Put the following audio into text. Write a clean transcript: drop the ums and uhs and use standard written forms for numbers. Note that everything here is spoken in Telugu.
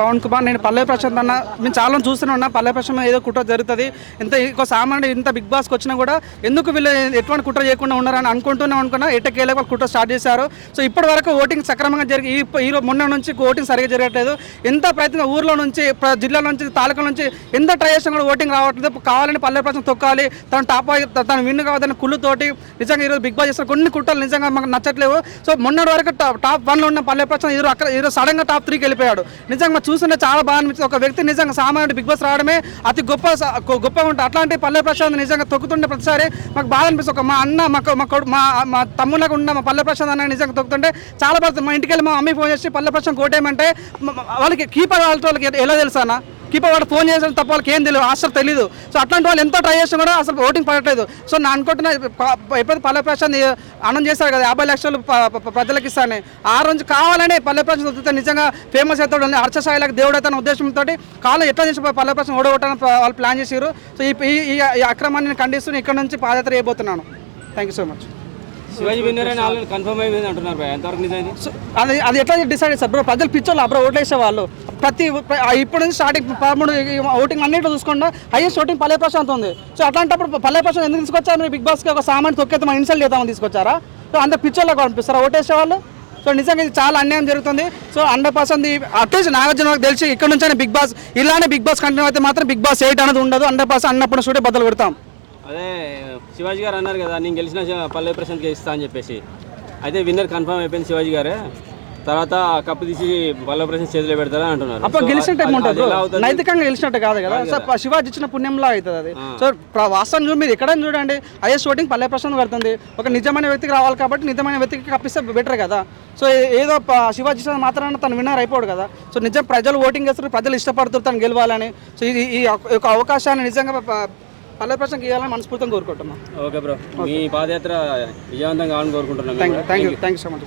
పవన్ కుమార్, నేను పల్లె ప్రశాంత్ అన్న, మేము చాలా చూస్తూనే ఉన్నా పల్లె ప్రశాంత్ ఏదో కుట్ర జరుగుతుంది. ఇంకో సామాన్యుడు ఇంత బిగ్ బాస్కి వచ్చినా కూడా ఎందుకు వీళ్ళు ఎటువంటి కుట్ర చేయకుండా ఉన్నారని అనుకున్నా ఎట్టకేళ్ళ వాళ్ళు కుట్ర స్టార్ట్ చేశారు. సో ఇప్పటి వరకు ఓటింగ్ సక్రమంగా జరిగి ఈ మొన్న నుంచి ఓటింగ్ సరిగ్గా జరగట్లేదు. ఎంత ప్రయత్నం ఊర్లో నుంచి జిల్లా నుంచి తాలూకా నుంచి ఎంత ట్రై చేసినా కూడా ఓటింగ్ రావట్లేదు. కావాలని పల్లె ప్రశాంత్ తొక్కాలి, తను విన్ కావద్దని కుళ్ళుతోటి నిజంగా ఈరోజు బిగ్ బాస్ చేస్తున్న కొన్ని కుట్రలు నిజంగా మాకు నచ్చట్లేవు. సో మొన్నటి వరకు టాప్ 1లో ఉన్న పల్లె ప్రశాంత్ ఈరోజు సడన్గా టాప్ 3కి వెళ్ళిపోయాడు. నిజంగా చూస్తుంటే చాలా బాగా అనిపించింది. ఒక వ్యక్తి నిజంగా సామాన్యుడు బిగ్ బాస్ రావడమే అతి గొప్పగా ఉంటుంది. అట్లాంటి పల్లె ప్రశాంత్ నిజంగా తొక్కుతుంటే ప్రతిసారి మాకు బాధ అనిపిస్తుంది. మా అన్న మా తమ్ముళ్ళగా ఉన్న మా పల్లె ప్రశాంత్ అన్న నిజంగా తొక్కుతుంటే చాలా బాధ. మా ఇంటికి వెళ్ళి మా అమ్మాయి ఫోన్ చేసి పల్లె ప్రశాంత్ కోటేయమంటే వాళ్ళకి కీపర్ వాళ్ళకి ఎలా తెలుసా అన్న, కీపర్ వాడు ఫోన్ చేసిన తప్ప వాళ్ళకి ఏం తెలియదు, అసలు తెలియదు. సో అట్లాంటి వాళ్ళు ఎంతో ట్రై చేసినా కూడా అసలు ఓటింగ్ పడట్లేదు. సో నేను అనుకుంటున్నా ఎప్పుడైతే పల్లె ప్రశాంత్ అనౌన్స్ చేశారు కదా 50 లక్షలు ప్రజలకు ఇస్తానని, ఆ రోజు కావాలని పల్లె ప్రశాంత్ నిజంగా ఫేమస్ అవుతాడు, అర్చసాయిలకు దేవుడు అవుతాన ఉద్దేశంతో కాలం ఎట్లా చేసి పల్లె ప్రశాంత్ ఓడగొట్టాలని వాళ్ళు ప్లాన్ చేశారు. సో ఈ అక్రమాన్ని ఖండిస్తూ ఇక్కడ నుంచి పాదయాత్ర చేయబోతున్నాను. Thank you so much. Shivaji winner అని ఆల్రెడీ కన్ఫర్మ్ అయింది అంటున్నారు. ఎంతవరకు నిజమైంది? అది ఎట్లా డిసైడ్ చేస్తారు బ్రో? ప్రజలు పిచ్చోళ్ళు అప్పుడు ఓట్లు వేసేవాళ్ళు. ఇప్పటి నుంచి స్టార్టింగ్ 13 ఓటింగ్ అన్నింటిలో చూసుకుంటా హైయెస్ట్ ఓటింగ్ పల్లె ప్రశాంత్ ఉంది. సో అట్లాంటప్పుడు పల్లె ప్రశాంత్ ఎందుకు తీసుకొచ్చారు? మీరు బిగ్ బాస్కి ఒక సామాన్య తొక్కేత మనం ఇన్సల్ట్ చేద్దామని తీసుకొచ్చారా? సో అంత పిచ్చోళ్ళగా అనిపిస్తారా ఓటేసేవాళ్ళు? సో నిజంగా ఇది చాలా అన్యాయం జరుగుతుంది. సో 100% అట్లీస్ట్ నాగార్జునకు తెలిసి ఇక్కడ నుంచి బిగ్ బాస్ ఇలానే బిగ్ బాస్ కంటిన్యూ అయితే మాత్రం బిగ్ బాస్ 8 అనేది ఉండదు. 100% అన్నప్పుడు స్టూడియో బద్దలు కొడతాం. అదే శివాజీ గారు అన్నారు కదా, నేను గెలిచిన పల్లె ప్రశాంత్కి ఇస్తా అని చెప్పేసి. అయితే విన్నర్ కన్ఫర్మ్ అయిపోయింది శివాజీ గారే. తర్వాత కప్పు తీసి పల్లె ప్రశాంత్ చేతిలో పెడతారని అంటున్నారు. అప్పుడు గెలిచినట్టు ఏముంటుంది? నైతికంగా గెలిచినట్టు కాదు కదా. సో శివాజీ ఇచ్చిన పుణ్యంలో అవుతుంది అది. సో వాస్తవం మీరు ఎక్కడైనా చూడండి, హైయెస్ట్ ఓటింగ్ పల్లె ప్రశాంత్ పడుతుంది. ఒక నిజమైన వ్యక్తికి రావాలి కాబట్టి నిజమైన వ్యక్తికి కప్పిస్తే బెటర్ కదా. సో ఏదో శివాజీ ఇచ్చిన మాత్రాన తను విన్నర్ అయిపోడు కదా. సో నిజం ప్రజలు ఓటింగ్ చేస్తారు, ప్రజలు ఇష్టపడుతారు తను గెలవాలని. సో ఈ యొక్క అవకాశాన్ని నిజంగా పల్లె ప్రశాంత్ ఇవ్వాలని మనస్ఫూర్తిగా కోరుకుంటున్నాం. ఓకే బ్రో, మీ పాదయాత్ర విజయవంతంగా కావాలని కోరుకుంటున్నాం. Thank you so much.